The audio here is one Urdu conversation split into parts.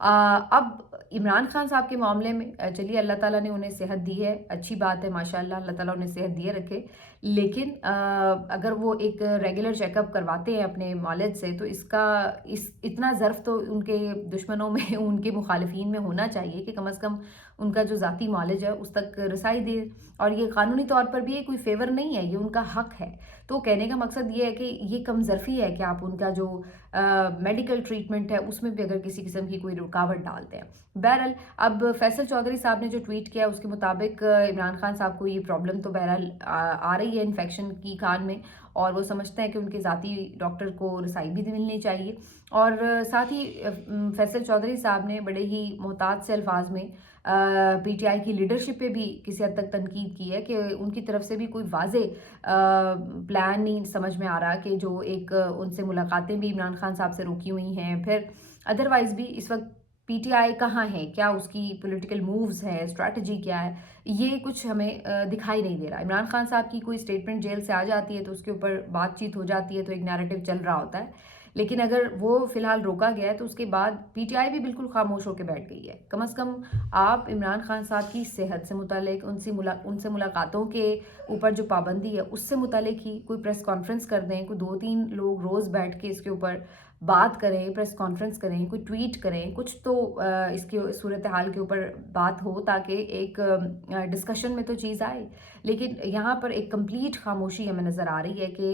اب عمران خان صاحب کے معاملے میں چلیے اللہ تعالیٰ نے انہیں صحت دی ہے، اچھی بات ہے ماشاءاللہ، اللہ تعالیٰ انہیں صحت دیے رکھے، لیکن اگر وہ ایک ریگولر چیک اپ کرواتے ہیں اپنے والد سے تو اتنا ظرف تو ان کے دشمنوں میں ان کے مخالفین میں ہونا چاہیے کہ کم از کم ان کا جو ذاتی معالج ہے اس تک رسائی دے، اور یہ قانونی طور پر بھی یہ کوئی فیور نہیں ہے، یہ ان کا حق ہے۔ تو کہنے کا مقصد یہ ہے کہ یہ کم ظرفی ہے کہ آپ ان کا جو میڈیکل ٹریٹمنٹ ہے اس میں بھی اگر کسی قسم کی کوئی رکاوٹ ڈالتے ہیں۔ بہرحال اب فیصل چودھری صاحب نے جو ٹویٹ کیا اس کے مطابق عمران خان صاحب کو یہ پرابلم تو بہرحال آ رہی ہے انفیکشن کی کان میں، اور وہ سمجھتے ہیں کہ ان کے ذاتی ڈاکٹر کو رسائی بھی ملنی چاہیے، اور ساتھ ہی فیصل چودھری صاحب نے بڑے ہی محتاط سے الفاظ میں پی ٹی آئی کی لیڈرشپ پہ بھی کسی حد تک تنقید کی ہے کہ ان کی طرف سے بھی کوئی واضح پلان نہیں سمجھ میں آ رہا، کہ جو ایک ان سے ملاقاتیں بھی عمران خان صاحب سے روکی ہوئی ہیں، پھر ادروائز بھی اس وقت پی ٹی آئی کہاں ہے، کیا اس کی پولیٹیکل مووز ہے، اسٹریٹجی کیا ہے، یہ کچھ ہمیں دکھائی نہیں دے رہا۔ عمران خان صاحب کی کوئی اسٹیٹمنٹ جیل سے آ جاتی ہے تو اس کے اوپر بات چیت ہو جاتی ہے، تو ایک نیریٹو چل رہا ہوتا ہے، لیکن اگر وہ فی الحال روکا گیا ہے تو اس کے بعد پی ٹی آئی بھی بالکل خاموش ہو کے بیٹھ گئی ہے۔ کم از کم آپ عمران خان صاحب کی صحت سے متعلق ان سے ملاقاتوں کے اوپر جو پابندی ہے اس سے متعلق ہی کوئی پریس کانفرنس کر دیں، کوئی 2-3 لوگ روز بیٹھ کے اس کے اوپر بات کریں، پریس کانفرنس کریں، کوئی ٹویٹ کریں، کچھ تو اس کے صورتحال کے اوپر بات ہو تاکہ ایک ڈسکشن میں تو چیز آئے، لیکن یہاں پر ایک کمپلیٹ خاموشی ہمیں نظر آ رہی ہے کہ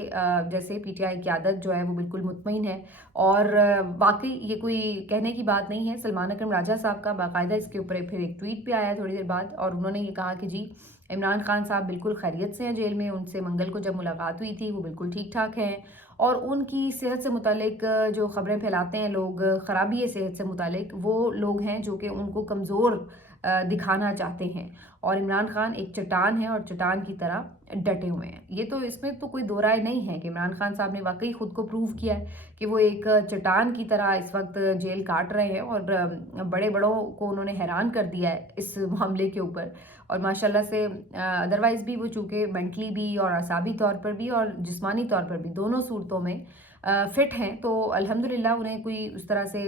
جیسے پی ٹی آئی کی عادت جو ہے وہ بالکل مطمئن ہے، اور واقعی یہ کوئی کہنے کی بات نہیں ہے۔ سلمان اکرم راجہ صاحب کا باقاعدہ اس کے اوپر پھر ایک ٹویٹ بھی آیا تھوڑی دیر بعد، اور انہوں نے یہ کہا کہ جی عمران خان صاحب بالکل خیریت سے ہیں جیل میں، ان سے منگل کو جب ملاقات ہوئی تھی وہ بالکل ٹھیک ٹھاک ہیں، اور ان کی صحت سے متعلق جو خبریں پھیلاتے ہیں لوگ، خرابی صحت سے متعلق، وہ لوگ ہیں جو کہ ان کو کمزور دکھانا چاہتے ہیں، اور عمران خان ایک چٹان ہے اور چٹان کی طرح ڈٹے ہوئے ہیں۔ یہ تو اس میں تو کوئی دو رائے نہیں ہے کہ عمران خان صاحب نے واقعی خود کو پروو کیا ہے کہ وہ ایک چٹان کی طرح اس وقت جیل کاٹ رہے ہیں، اور بڑے بڑوں کو انہوں نے حیران کر دیا ہے اس معاملے کے اوپر، اور ماشاءاللہ سے ادروائز بھی وہ چونکہ مینٹلی بھی اور اعصابی طور پر بھی اور جسمانی طور پر بھی دونوں صورتوں میں فٹ ہیں، تو الحمدللہ انہیں کوئی اس طرح سے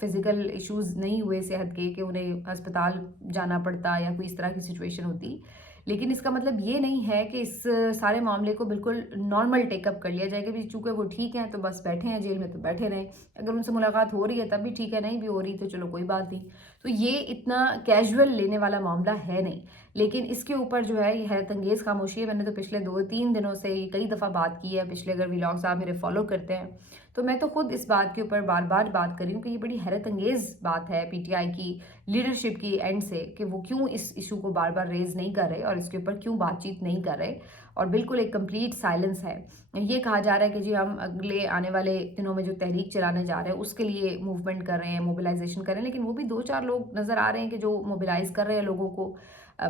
فزیکل ایشوز نہیں ہوئے صحت کے کہ انہیں ہسپتال جانا پڑتا یا کوئی اس طرح کی سچویشن ہوتی، لیکن اس کا مطلب یہ نہیں ہے کہ اس سارے معاملے کو بالکل نارمل ٹیک اپ کر لیا جائے کہ چونکہ وہ ٹھیک ہیں تو بس بیٹھے ہیں جیل میں تو بیٹھے رہیں، اگر ان سے ملاقات ہو رہی ہے تب بھی ٹھیک ہے، نہیں بھی ہو رہی تو چلو کوئی بات نہیں، تو یہ اتنا کیجول لینے والا معاملہ ہے نہیں، لیکن اس کے اوپر جو ہے یہ حیرت انگیز خاموشی ہے۔ میں نے تو پچھلے 2-3 دنوں سے یہ کئی دفعہ بات کی ہے، پچھلے اگر ویلاگز آپ میرے فالو کرتے ہیں تو میں تو خود اس بات کے اوپر بار بار بات کر رہی ہوں کہ یہ بڑی حیرت انگیز بات ہے پی ٹی آئی کی لیڈرشپ کی اینڈ سے کہ وہ کیوں اس ایشو کو بار بار ریز نہیں کر رہے اور اس کے اوپر کیوں بات چیت نہیں کر رہے، اور بالکل ایک کمپلیٹ سائلنس ہے۔ یہ کہا جا رہا ہے کہ جی ہم اگلے آنے والے دنوں میں جو تحریک چلانے جا رہے ہیں اس کے لیے موومنٹ کر رہے ہیں، موبلائزیشن کر رہے ہیں، لیکن وہ بھی 2-4 لوگ نظر آ رہے ہیں کہ جو موبلائز کر رہے ہیں لوگوں کو،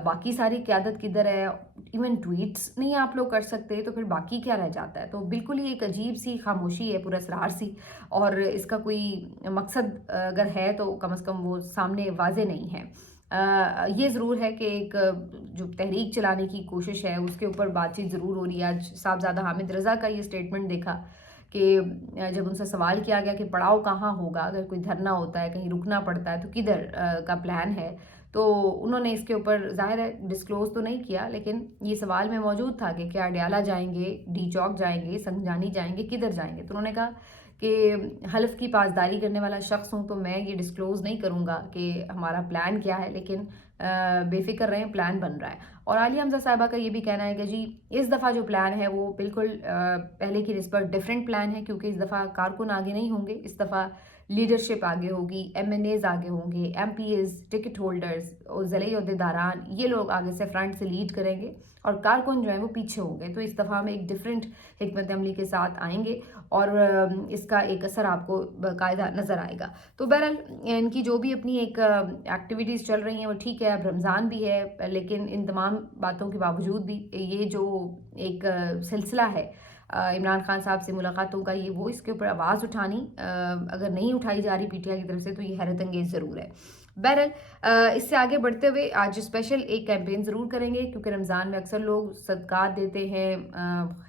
باقی ساری قیادت کدھر ہے؟ ایون ٹویٹس نہیں آپ لوگ کر سکتے تو پھر باقی کیا رہ جاتا ہے؟ تو بالکل ہی ایک عجیب سی خاموشی ہے، پورا اسرار سی، اور اس کا کوئی مقصد اگر ہے تو کم از کم وہ سامنے واضح نہیں ہے۔ یہ ضرور ہے کہ ایک جو تحریک چلانے کی کوشش ہے اس کے اوپر بات چیت ضرور ہو رہی ہے۔ آج صاحبزادہ حامد رضا کا یہ سٹیٹمنٹ دیکھا کہ جب ان سے سوال کیا گیا کہ پڑاؤ کہاں ہوگا اگر کوئی دھرنا ہوتا ہے، کہیں رکنا پڑتا ہے تو کدھر کا پلان ہے، تو انہوں نے اس کے اوپر ظاہر ہے ڈسکلوز تو نہیں کیا، لیکن یہ سوال میں موجود تھا کہ کیا اڈیالہ جائیں گے، ڈی چوک جائیں گے، سنجانی جائیں گے، کدھر جائیں گے، تو انہوں نے کہا کہ حلف کی پاسداری کرنے والا شخص ہوں تو میں یہ ڈسکلوز نہیں کروں گا کہ ہمارا پلان کیا ہے، لیکن بے فکر رہیں، پلان بن رہا ہے۔ اور عالیہ حمزہ صاحبہ کا یہ بھی کہنا ہے کہ جی اس دفعہ جو پلان ہے وہ بالکل پہلے کی نسبت ڈیفرنٹ پلان ہے، کیونکہ اس دفعہ کارکن آگے نہیں ہوں گے، اس دفعہ لیڈرشپ آگے ہوگی، ایم این ایز آگے ہوں گے، MPAs, ticket holders اور ضلعی عہدیداران، یہ لوگ آگے سے فرنٹ سے لیڈ کریں گے اور کارکن جو ہیں وہ پیچھے ہوں گے، تو اس دفعہ ہم ایک ڈیفرنٹ حکمت عملی کے ساتھ آئیں گے اور اس کا ایک اثر آپ کو باقاعدہ نظر آئے گا۔ تو بہرحال ان کی جو بھی اپنی ایک ایکٹیویٹیز چل رہی ہیں وہ ٹھیک ہے، اب رمضان بھی ہے، لیکن ان تمام باتوں کے باوجود بھی یہ جو ایک سلسلہ ہے عمران خان صاحب سے ملاقاتوں کا، یہ وہ اس کے اوپر آواز اٹھانی اگر نہیں اٹھائی جا رہی پی ٹی آئی کی طرف سے تو یہ حیرت انگیز ضرور ہے۔ بہرحال اس سے آگے بڑھتے ہوئے آج اسپیشل ایک کیمپین ضرور کریں گے، کیونکہ رمضان میں اکثر لوگ صدقات دیتے ہیں،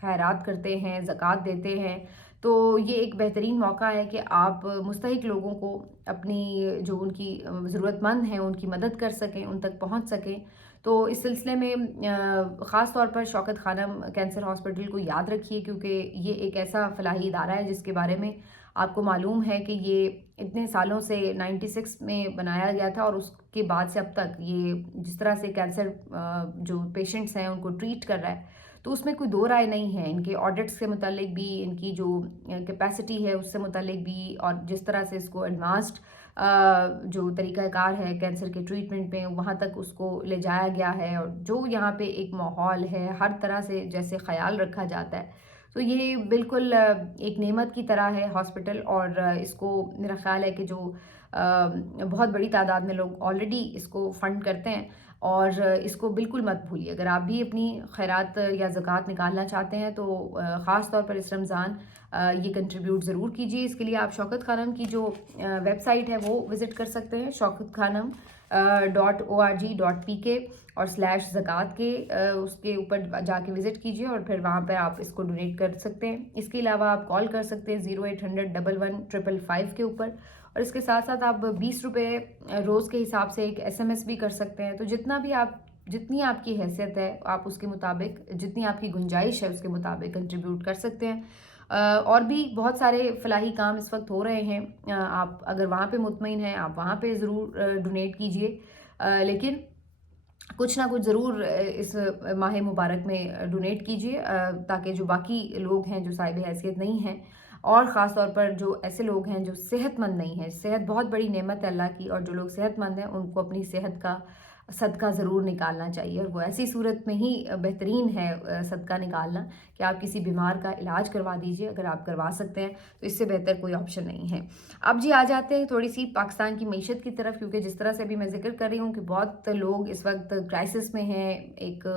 خیرات کرتے ہیں، زکوٰۃ دیتے ہیں، تو یہ ایک بہترین موقع ہے کہ آپ مستحق لوگوں کو اپنی جو ان کی ضرورت مند ہیں ان کی مدد کر سکیں، ان تک پہنچ سکیں۔ تو اس سلسلے میں خاص طور پر شوکت خانم کینسر ہاسپٹل کو یاد رکھیے، کیونکہ یہ ایک ایسا فلاحی ادارہ ہے جس کے بارے میں آپ کو معلوم ہے کہ یہ اتنے سالوں سے 96 میں بنایا گیا تھا، اور اس کے بعد سے اب تک یہ جس طرح سے کینسر جو پیشنٹس ہیں ان کو ٹریٹ کر رہا ہے، تو اس میں کوئی دو رائے نہیں ہے۔ ان کے آڈٹس کے متعلق بھی، ان کی جو کیپیسٹی ہے اس سے متعلق بھی، اور جس طرح سے اس کو ایڈوانسڈ جو طریقہ کار ہے کینسر کے ٹریٹمنٹ میں وہاں تک اس کو لے جایا گیا ہے، اور جو یہاں پہ ایک ماحول ہے ہر طرح سے جیسے خیال رکھا جاتا ہے، تو یہ بالکل ایک نعمت کی طرح ہے ہاسپٹل۔ اور اس کو میرا خیال ہے کہ جو بہت بڑی تعداد میں لوگ آلریڈی اس کو فنڈ کرتے ہیں، اور اس کو بالکل مت بھولیے۔ اگر آپ بھی اپنی خیرات یا زکوٰۃ نکالنا چاہتے ہیں تو خاص طور پر اس رمضان یہ کنٹریبیوٹ ضرور کیجیے۔ اس کے لیے آپ شوکت خانم کی جو ویب سائٹ ہے وہ وزٹ کر سکتے ہیں، shaukatkhanam.org.pk اور /زکوٰۃ کے اس کے اوپر جا کے وزٹ کیجیے، اور پھر وہاں پر آپ اس کو ڈونیٹ کر سکتے ہیں۔ اس کے علاوہ آپ کال کر سکتے ہیں 0800 11 555 کے اوپر، اور اس کے ساتھ ساتھ آپ 20 روپے روز کے حساب سے ایک SMS بھی کر سکتے ہیں۔ تو جتنی آپ کی حیثیت ہے آپ اس کے مطابق، جتنی آپ کی گنجائش ہے اس کے مطابق کنٹریبیوٹ کر سکتے ہیں۔ اور بھی بہت سارے فلاحی کام اس وقت ہو رہے ہیں، آپ اگر وہاں پہ مطمئن ہیں آپ وہاں پہ ضرور ڈونیٹ کیجیے، لیکن کچھ نہ کچھ ضرور اس ماہ مبارک میں ڈونیٹ کیجیے، تاکہ جو باقی لوگ ہیں جو صاحب حیثیت نہیں ہیں، اور خاص طور پر جو ایسے لوگ ہیں جو صحت مند نہیں ہیں، صحت بہت بڑی نعمت ہے اللہ کی، اور جو لوگ صحت مند ہیں ان کو اپنی صحت کا صدقہ ضرور نکالنا چاہیے، اور وہ ایسی صورت میں ہی بہترین ہے صدقہ نکالنا کہ آپ کسی بیمار کا علاج کروا دیجئے، اگر آپ کروا سکتے ہیں تو اس سے بہتر کوئی آپشن نہیں ہے۔ اب جی آ جاتے ہیں تھوڑی سی پاکستان کی معیشت کی طرف، کیونکہ جس طرح سے بھی میں ذکر کر رہی ہوں کہ بہت لوگ اس وقت کرائسس میں ہیں، ایک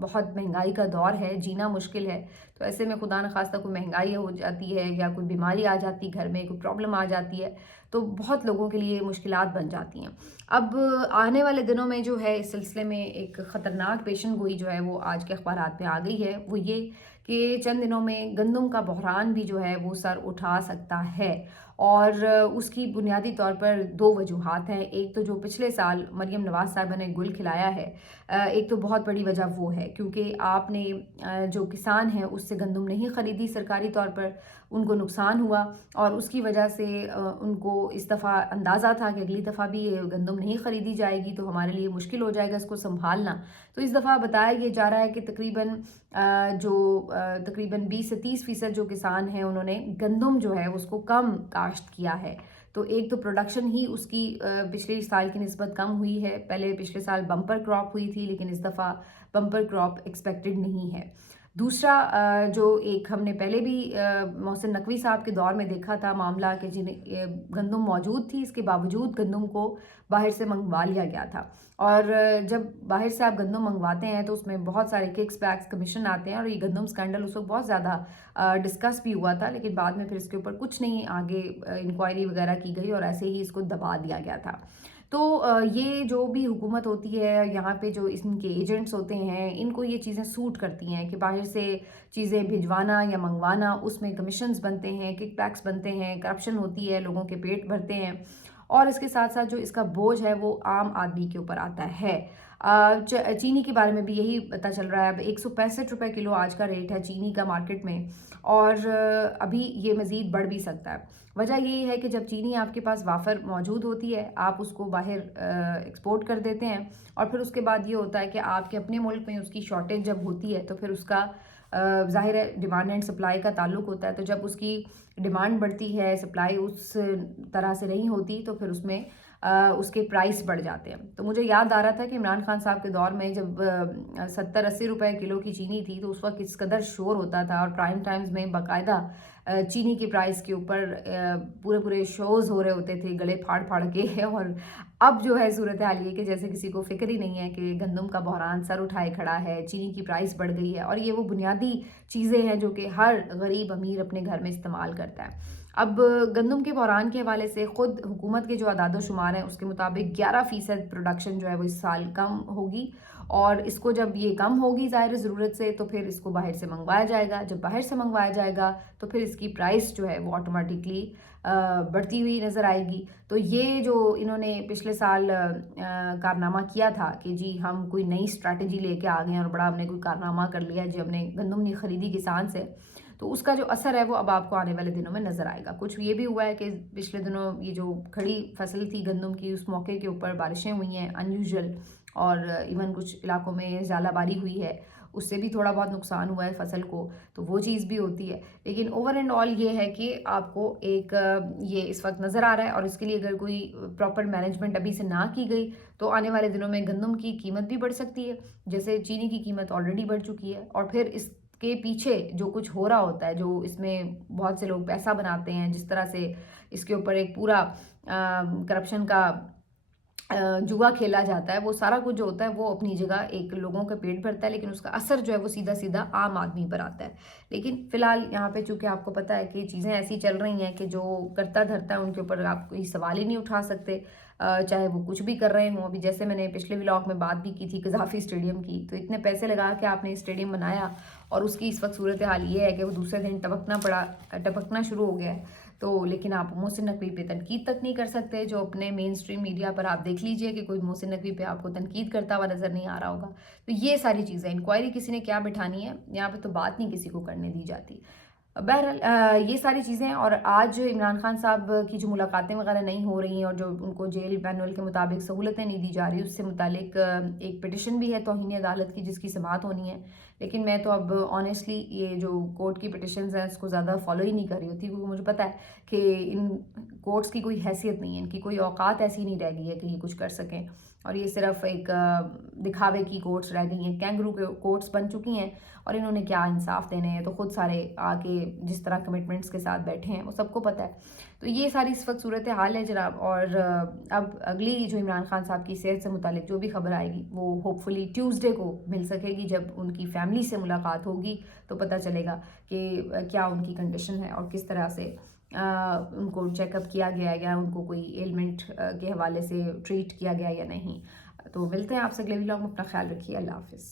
بہت مہنگائی کا دور ہے، جینا مشکل ہے، تو ایسے میں خدا نخواستہ کوئی مہنگائی ہو جاتی ہے یا کوئی بیماری آ جاتی ہے، گھر میں کوئی پرابلم آ جاتی ہے، تو بہت لوگوں کے لیے مشکلات بن جاتی ہیں۔ اب آنے والے دنوں میں جو ہے اس سلسلے میں ایک خطرناک پیشن گوئی جو ہے وہ آج کے اخبارات میں آ گئی ہے، وہ یہ کہ چند دنوں میں گندم کا بحران بھی جو ہے وہ سر اٹھا سکتا ہے، اور اس کی بنیادی طور پر دو وجوہات ہیں۔ ایک تو جو پچھلے سال مریم نواز صاحبہ نے گل کھلایا ہے، ایک تو بہت بڑی وجہ وہ ہے کیونکہ آپ نے جو کسان ہیں اس سے گندم نہیں خریدی سرکاری طور پر، ان کو نقصان ہوا، اور اس کی وجہ سے ان کو اس دفعہ اندازہ تھا کہ اگلی دفعہ بھی گندم نہیں خریدی جائے گی تو ہمارے لیے مشکل ہو جائے گا اس کو سنبھالنا۔ تو اس دفعہ بتایا یہ جا رہا ہے کہ تقریباً 20 سے 30% جو کسان ہیں انہوں نے گندم جو ہے اس کو کم کاشت کیا ہے۔ تو ایک تو پروڈکشن ہی اس کی پچھلے سال کی نسبت کم ہوئی ہے، پہلے پچھلے سال بمپر کراپ ہوئی تھی لیکن اس دفعہ بمپر کراپ ایکسپیکٹڈ نہیں ہے۔ دوسرا جو ایک ہم نے پہلے بھی محسن نقوی صاحب کے دور میں دیکھا تھا معاملہ کہ گندم موجود تھی، اس کے باوجود گندم کو باہر سے منگوا لیا گیا تھا، اور جب باہر سے آپ گندم منگواتے ہیں تو اس میں بہت سارے ککس بیکس کمیشن آتے ہیں، اور یہ گندم سکینڈل اس وقت بہت زیادہ ڈسکس بھی ہوا تھا، لیکن بعد میں پھر اس کے اوپر کچھ نہیں آگے انکوائری وغیرہ کی گئی اور ایسے ہی اس کو دبا دیا گیا تھا۔ تو یہ جو بھی حکومت ہوتی ہے یہاں پہ جو ان کے ایجنٹس ہوتے ہیں ان کو یہ چیزیں سوٹ کرتی ہیں کہ باہر سے چیزیں بھجوانا یا منگوانا، اس میں کمیشنز بنتے ہیں، کک بیکس بنتے ہیں، کرپشن ہوتی ہے، لوگوں کے پیٹ بھرتے ہیں، اور اس کے ساتھ ساتھ جو اس کا بوجھ ہے وہ عام آدمی کے اوپر آتا ہے۔ چینی کے بارے میں بھی یہی پتہ چل رہا ہے، اب 165 روپے کلو آج کا ریٹ ہے چینی کا مارکیٹ میں، اور ابھی یہ مزید بڑھ بھی سکتا ہے۔ وجہ یہی ہے کہ جب چینی آپ کے پاس وافر موجود ہوتی ہے آپ اس کو باہر ایکسپورٹ کر دیتے ہیں، اور پھر اس کے بعد یہ ہوتا ہے کہ آپ کے اپنے ملک میں اس کی شارٹیج جب ہوتی ہے تو پھر اس کا ظاہر ہے ڈیمانڈ اینڈ سپلائی کا تعلق ہوتا ہے، تو جب اس کی ڈیمانڈ بڑھتی ہے، سپلائی اس طرح سے نہیں ہوتی تو پھر اس میں اس کے پرائس بڑھ جاتے ہیں۔ تو مجھے یاد آ رہا تھا کہ عمران خان صاحب کے دور میں جب 70-80 روپے کلو کی چینی تھی تو اس وقت کس قدر شور ہوتا تھا، اور پرائم ٹائمز میں باقاعدہ چینی کی پرائس کے اوپر پورے شوز ہو رہے ہوتے تھے گلے پھاڑ پھاڑ کے، اور اب جو ہے صورتحال یہ کہ جیسے کسی کو فکر ہی نہیں ہے کہ گندم کا بحران سر اٹھائے کھڑا ہے، چینی کی پرائس بڑھ گئی ہے، اور یہ وہ بنیادی چیزیں ہیں جو کہ ہر غریب امیر اپنے گھر میں استعمال کرتا ہے۔ اب گندم کے بحران کے حوالے سے خود حکومت کے جو اعداد و شمار ہیں اس کے مطابق 11% پروڈکشن جو ہے وہ اس سال کم ہوگی، اور اس کو جب یہ کم ہوگی ظاہر ضرورت سے تو پھر اس کو باہر سے منگوایا جائے گا. جب باہر سے منگوایا جائے گا تو پھر اس کی پرائس جو ہے وہ آٹومیٹکلی بڑھتی ہوئی نظر آئے گی. تو یہ جو انہوں نے پچھلے سال کارنامہ کیا تھا کہ جی ہم کوئی نئی اسٹریٹجی لے کے آ گئے ہیں اور بڑا ہم نے کوئی کارنامہ کر لیا جی ہم نے گندم نہیں خریدی کسان سے، تو اس کا جو اثر ہے وہ اب آپ کو آنے والے دنوں میں نظر آئے گا. کچھ یہ بھی ہوا ہے کہ پچھلے دنوں یہ جو کھڑی فصل تھی گندم کی اس موقع کے اوپر بارشیں ہوئی ہیں انیوژل، اور ایون کچھ علاقوں میں ژالہ باری ہوئی ہے، اس سے بھی تھوڑا بہت نقصان ہوا ہے فصل کو، تو وہ چیز بھی ہوتی ہے. لیکن اوور اینڈ آل یہ ہے کہ آپ کو ایک یہ اس وقت نظر آ رہا ہے، اور اس کے لیے اگر کوئی پراپر مینجمنٹ ابھی سے نہ کی گئی تو آنے والے دنوں میں گندم کی قیمت بھی بڑھ سکتی ہے، جیسے چینی کی قیمت آلریڈی بڑھ چکی ہے. اور پھر اس کے پیچھے جو کچھ ہو رہا ہوتا ہے، جو اس میں بہت سے لوگ پیسہ بناتے ہیں، جس طرح سے اس کے اوپر ایک پورا کرپشن کا جوا کھیلا جاتا ہے، وہ سارا کچھ جو ہوتا ہے وہ اپنی جگہ ایک لوگوں کا پیٹ بھرتا ہے، لیکن اس کا اثر جو ہے وہ سیدھا سیدھا عام آدمی پر آتا ہے. لیکن فی الحال یہاں پہ چونکہ آپ کو پتہ ہے کہ چیزیں ایسی چل رہی ہیں کہ جو کرتا دھرتا ہے ان کے اوپر آپ کوئی سوال ہی نہیں اٹھا سکتے، چاہے وہ کچھ بھی کر رہے ہوں. ابھی جیسے میں نے پچھلے ولاگ میں بات بھی کی تھی قذافی اسٹیڈیم کی، تو اتنے پیسے لگا کے آپ نے اسٹیڈیم بنایا اور اس کی اس وقت صورتحال یہ ہے کہ وہ دوسرے دن ٹپکنا شروع ہو گیا ہے. تو لیکن آپ محسن نقوی پہ تنقید تک نہیں کر سکتے، جو اپنے مین اسٹریم میڈیا پر آپ دیکھ لیجئے کہ کوئی محسن نقوی پہ آپ کو تنقید کرتا ہوا نظر نہیں آ رہا ہوگا. تو یہ ساری چیزیں انکوائری کسی نے کیا بٹھانی ہے، یہاں پہ تو بات نہیں کسی کو کرنے دی جاتی. بہرحال یہ ساری چیزیں، اور آج عمران خان صاحب کی جو ملاقاتیں وغیرہ نہیں ہو رہی ہیں اور جو ان کو جیل مینول کے مطابق سہولتیں نہیں دی جا رہی، اس سے متعلق ایک پٹیشن بھی ہے توہین عدالت کی جس کی سماعت ہونی ہے. لیکن میں تو اب آنیسٹلی یہ جو کورٹ کی پٹیشنز ہیں اس کو زیادہ فالو ہی نہیں کر رہی ہوتی، کیونکہ مجھے پتہ ہے کہ ان کورٹس کی کوئی حیثیت نہیں ہے، ان کی کوئی اوقات ایسی نہیں رہ گئی ہے کہ یہ کچھ کر سکیں، اور یہ صرف ایک دکھاوے کی کورٹس رہ گئی ہیں، کینگرو کے کورٹس بن چکی ہیں. اور انہوں نے کیا انصاف دینے ہیں، تو خود سارے آ کے جس طرح کمٹمنٹس کے ساتھ بیٹھے ہیں وہ سب کو پتہ ہے. تو یہ ساری اس وقت صورتحال ہے جناب. اور اب اگلی جو عمران خان صاحب کی صحت سے متعلق جو بھی خبر آئے گی وہ ہوپ فلی ٹیوزڈے کو مل سکے گی، جب ان کی فیملی سے ملاقات ہوگی تو پتہ چلے گا کہ کیا ان کی کنڈیشن ہے اور کس طرح سے ان کو چیک اپ کیا گیا یا ان کو کوئی ایلمنٹ کے حوالے سے ٹریٹ کیا گیا یا نہیں. تو ملتے ہیں آپ سے اگلے ولاگ میں، اپنا خیال رکھیے، اللہ حافظ.